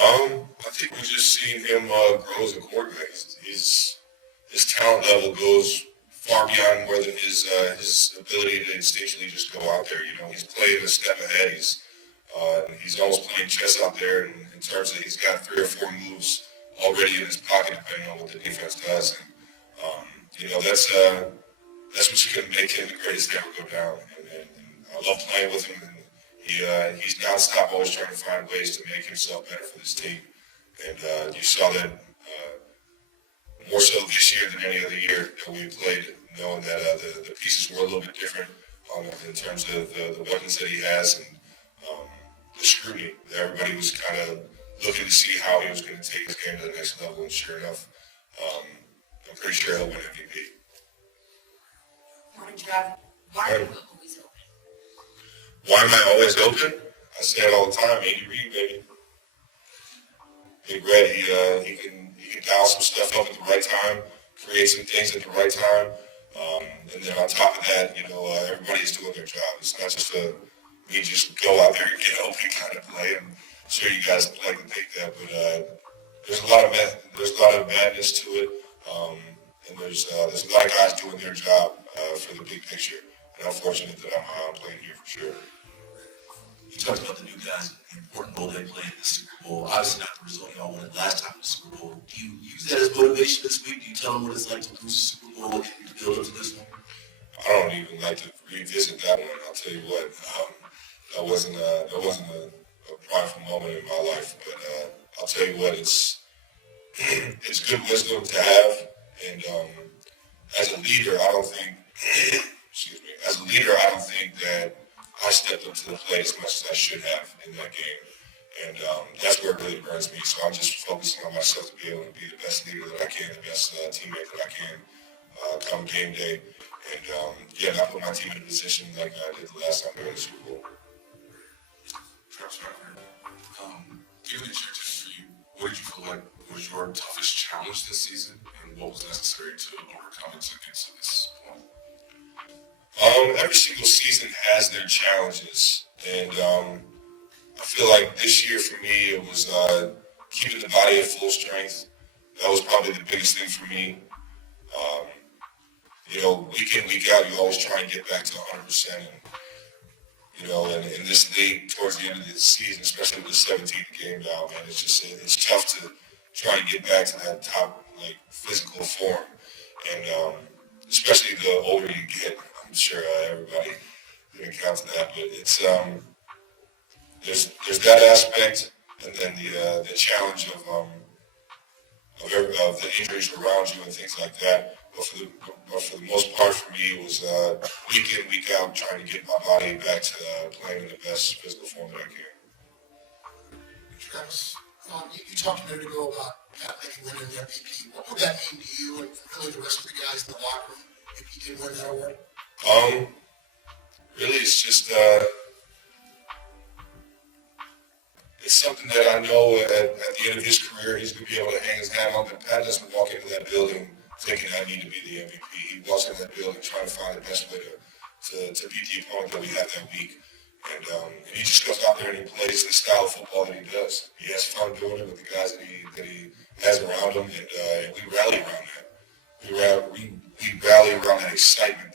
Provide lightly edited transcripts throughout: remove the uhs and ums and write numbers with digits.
I think we've just seen him grow as a quarterback. His talent level goes far beyond more than his ability to instinctually just go out there. He's playing a step ahead. He's almost playing chess out there in terms of he's got three or four moves already in his pocket, depending on what the defense does. And that's what's going to make him the greatest to ever go down. And I love playing with him. And he's nonstop, always trying to find ways to make himself better for this team. And you saw that more so this year than any other year that we played, knowing that the pieces were a little bit different in terms of the weapons that he has and the scrutiny. Everybody was kind of looking to see how he was going to take his game to the next level, and sure enough, I'm pretty sure he'll win MVP. Morning, Trav. Why are you always open? Why am I always open? I say it all the time. Andy Reid, baby. Big Red, he can dial some stuff up at the right time, create some things at the right time, and then on top of that, everybody's doing their job. It's not just me just go out there and get open kind of play. I'm sure you guys like to think that, but there's a lot of madness to it, and there's a lot of guys doing their job for the big picture. And I'm fortunate that I'm playing here for sure. You talked about the new guys, the important role they played in the Super Bowl. Obviously not the result y'all won last time in the Super Bowl. Do you use that as motivation this week? Do you tell them what it's like to lose the Super Bowl and to build up to this one? I don't even like to revisit that one. I'll tell you what, that wasn't a prideful moment in my life. But I'll tell you what, it's good wisdom to have. And as a leader, I don't think, as a leader, I don't think that I stepped up to the plate as much as I should have in that game. And that's where it really burns me. So I'm just focusing on myself to be able to be the best leader that I can, the best teammate that I can come game day. And not put my team in a position like I did the last time we were in the Super Bowl. Travis given the chances for you, what did you feel like was your toughest challenge this season, and what was necessary to overcome it to get to this point? Every single season has their challenges, and I feel like this year for me it was keeping the body at full strength. That was probably the biggest thing for me. Week in, week out, you always try and get back to 100%. And in this league, towards the end of the season, especially with the 17th game now, man, it's tough to try and get back to that top physical form. And especially the older you get, I'm sure everybody can account to that. But it's there's that aspect, and then the challenge of the injuries around you and things like that. But for the most part, for me, it was week in, week out, trying to get my body back to playing in the best physical form that I can. Travis, you talked a minute ago about Pat maybe winning the MVP. What would that mean to you and really the rest of the guys in the locker room if you did win that award? Really, it's just it's something that I know at the end of his career, he's going to be able to hang his hat on. But Pat doesn't walk into that building thinking I need to be the MVP. He walks into that building trying to find the best way to beat the opponent that we have that week. And he just goes out there and he plays the style of football that he does. He has fun doing it with the guys that he has around him, and we rally around that. We rally around that excitement,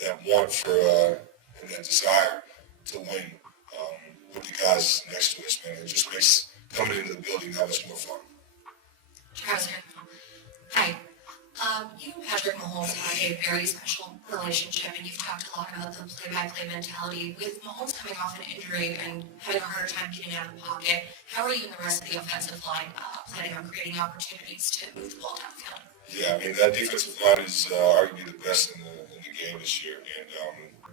that want for and that desire to win with the guys next to us, man. It just makes coming into the building that much more fun. Travis, hi. You and Patrick Mahomes have a very special relationship, and you've talked a lot about the play-by-play mentality. With Mahomes coming off an injury and having a harder time getting out of the pocket, how are you and the rest of the offensive line planning on creating opportunities to move the ball downfield? Yeah, that defensive line is arguably the best in the game this year, and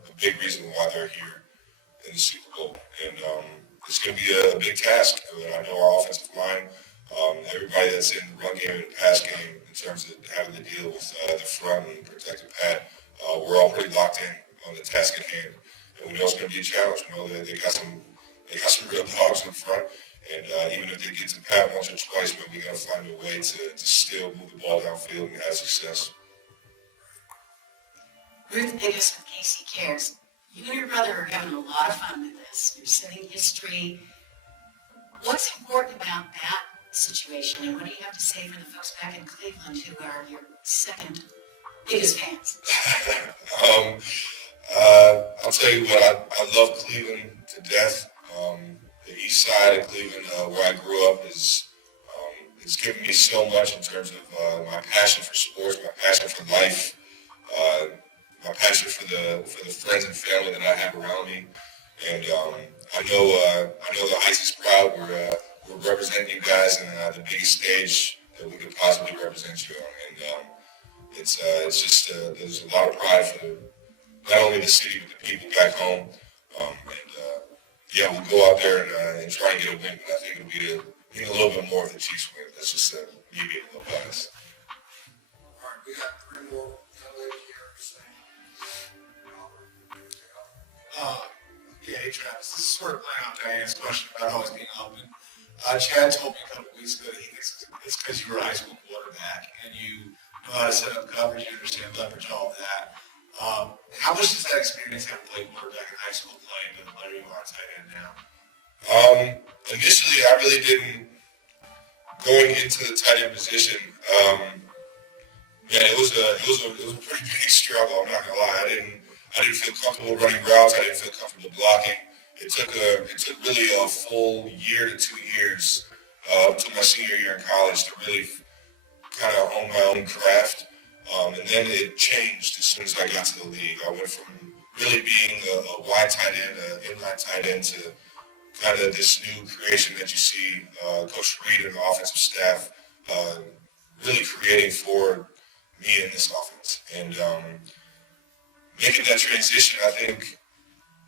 a big reason why they're here in the Super Bowl. And it's going to be a big task. I know our offensive line, everybody that's in the run game and the pass game, in terms of having to deal with the front and protecting Pat, we're all pretty locked in on the task at hand. And we know it's going to be a challenge. We know that they got some real dogs in front. And even if they get to Pat once or twice, but we got to find a way to still move the ball downfield and have success. We're the biggest of KC Cares. You and your brother are having a lot of fun with this. You're setting history. What What's important about that situation, and what do you have to say for the folks back in Cleveland who are your second biggest fans? um, I'll tell you what, I love Cleveland to death. The east side of Cleveland, where I grew up, it's given me so much in terms of my passion for sports, my passion for life, uh, my passion for the friends and family that I have around me. And I know the Ice is proud. We're representing you guys in the biggest stage that we could possibly represent you on. And it's just there's a lot of pride for not only the city but the people back home. Yeah, we'll go out there and try and get a win. But I think it'll be a little bit more of the Chiefs win. That's just me being a little biased. All right, we got three more young ladies here. Yeah, hey Travis, this is sort of playing on Diane's question about always being open. Chad told me a couple weeks ago that he thinks it's because you were a high school quarterback and you know how to set up coverage, you understand leverage, all of that. How much does that experience have played quarterback in high school playing to the player you are tight end now? Initially, I really didn't going into the tight end position. Yeah, it was a pretty big struggle. I'm not gonna lie. I didn't feel comfortable running routes. I didn't feel comfortable blocking. It took really a full year to 2 years up to my senior year in college to really kind of own my own craft. And then it changed as soon as I got to the league. I went from really being a wide tight end, an inline tight end, to kind of this new creation that you see Coach Reed and the offensive staff really creating for me in this offense. And making that transition, I think,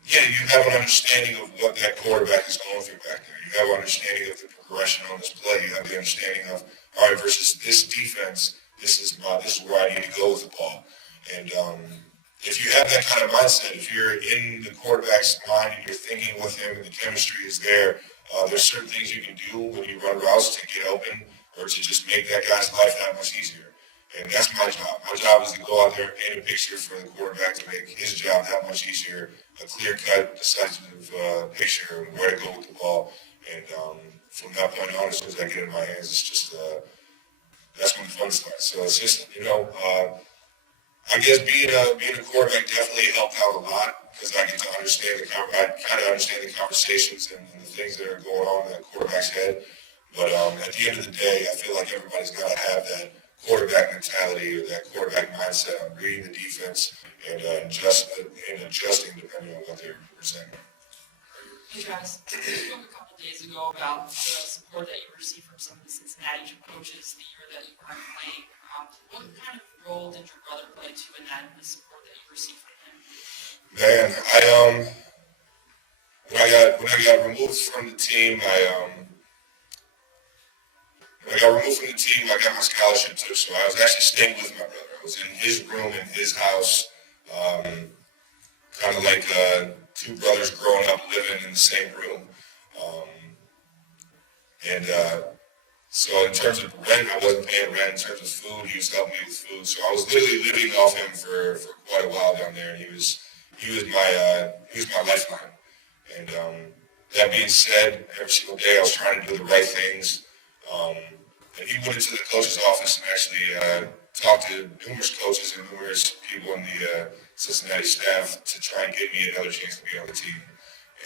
yeah, you have an understanding of what that quarterback is going through back there. You have an understanding of the progression on this play. You have the understanding of, all right, versus this defense, this is where I need to go with the ball. And if you have that kind of mindset, if you're in the quarterback's mind and you're thinking with him and the chemistry is there's certain things you can do when you run routes to get open or to just make that guy's life that much easier. And that's my job. My job is to go out there and paint a picture for the quarterback to make his job that much easier, a clear-cut, decisive picture of where to go with the ball. And from that point on, as soon as I get it in my hands, it's just that's when the fun starts. So it's just, I guess being a quarterback definitely helped out a lot because I get to understand I kind of understand the conversations and the things that are going on in that quarterback's head. But at the end of the day, I feel like everybody's got to have that quarterback mentality or that quarterback mindset on reading the defense and adjusting depending on what they're presenting. Hey Travis, you spoke a couple days ago about the support that you received from some of the Cincinnati coaches the year that you weren't playing. What kind of role did your brother play too in that, the support that you received from him? Man, when I got removed from the team, I got my scholarship too. So I was actually staying with my brother. I was in his room in his house, kind of like two brothers growing up living in the same room. So in terms of rent, I wasn't paying rent. In terms of food, he was helping me with food. So I was literally living off him for quite a while down there. And he was my lifeline. And that being said, every single day I was trying to do the right things. And he went into the coach's office and actually talked to numerous coaches and numerous people in the Cincinnati staff to try and give me another chance to be on the team.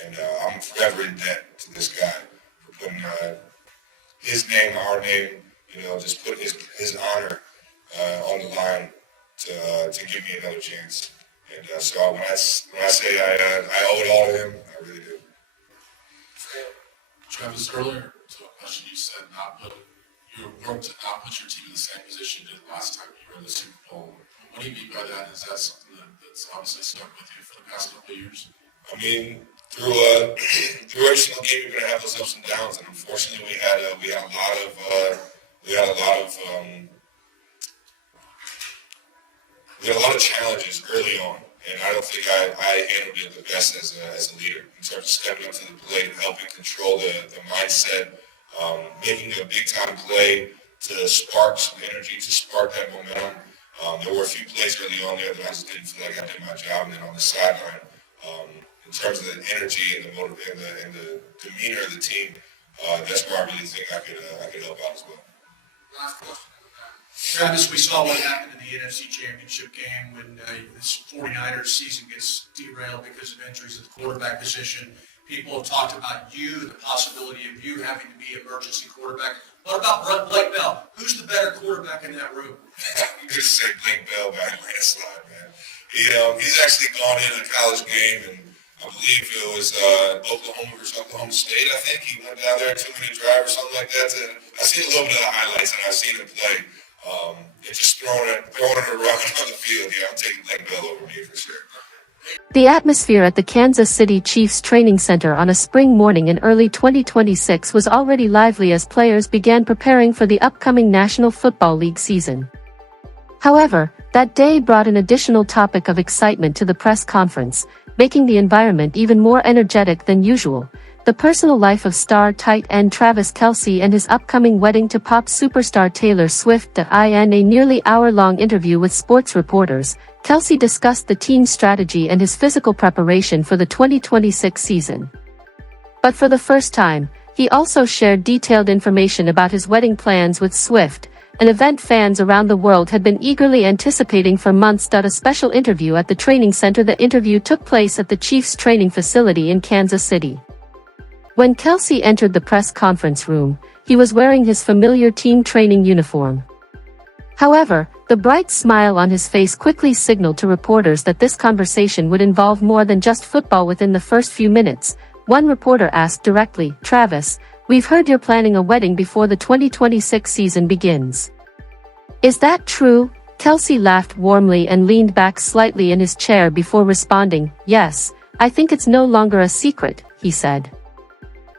And I'm forever in debt to this guy for putting his name, our name, just putting his honor on the line to give me another chance. And so when I say I owe it all to him, I really do. Travis, earlier to a question you said you worked to not put your team in the same position you did last time you were in the Super Bowl. What do you mean by that? Is that something that's obviously stuck with you for the past couple of years? I mean, through every single game, you're gonna have those ups and downs, and unfortunately, we had a lot of challenges early on, and I don't think I handled it the best as a leader in terms of stepping up to the plate and helping control the mindset, making a big time play to spark some energy, to spark that momentum. There were a few plays early on there that I just didn't feel like I did my job, and then on the sideline, in terms of the energy and the demeanor of the team, That's where I really think I could help out as well. Last question. Travis, we saw what happened in the NFC Championship game when this 49ers season gets derailed because of injuries at the quarterback position. People have talked about the possibility of you having to be emergency quarterback. What about Blake Bell? Who's the better quarterback in that room? I'm going to say Blake Bell by a landslide, man. He's actually gone in a college game, and I believe it was Oklahoma versus Oklahoma State, I think. He went down there, a 2-minute drive or something like that. I've seen a little bit of the highlights, and I've seen him play. And just throwing it around on the field. Yeah, I'm taking Blake Bell over me for sure. The atmosphere at the Kansas City Chiefs training center on a spring morning in early 2026 was already lively as players began preparing for the upcoming National Football League season. However, that day brought an additional topic of excitement to the press conference, making the environment even more energetic than usual: the personal life of star tight end Travis Kelce and his upcoming wedding to pop superstar Taylor Swift. In a nearly hour-long interview with sports reporters, Kelce discussed the team's strategy and his physical preparation for the 2026 season. But for the first time, he also shared detailed information about his wedding plans with Swift, an event fans around the world had been eagerly anticipating for months. A special interview at the training center. The interview took place at the Chiefs training facility in Kansas City. When Kelce entered the press conference room, he was wearing his familiar team training uniform. However, the bright smile on his face quickly signaled to reporters that this conversation would involve more than just football. Within the first few minutes, one reporter asked directly, "Travis, we've heard you're planning a wedding before the 2026 season begins. Is that true?" Kelce laughed warmly and leaned back slightly in his chair before responding, "Yes, I think it's no longer a secret," he said.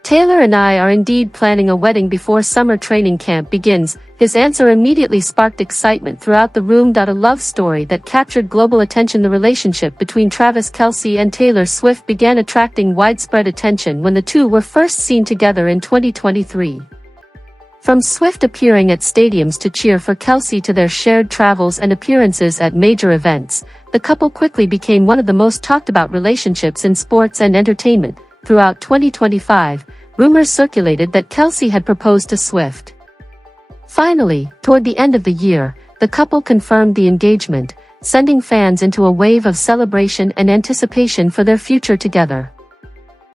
"Taylor and I are indeed planning a wedding before summer training camp begins." His answer immediately sparked excitement throughout the room. A love story that captured global attention. The relationship between Travis Kelce and Taylor Swift began attracting widespread attention when the two were first seen together in 2023. From Swift appearing at stadiums to cheer for Kelce to their shared travels and appearances at major events, the couple quickly became one of the most talked about relationships in sports and entertainment. Throughout 2025, rumors circulated that Kelce had proposed to Swift. Finally, toward the end of the year, the couple confirmed the engagement, sending fans into a wave of celebration and anticipation for their future together.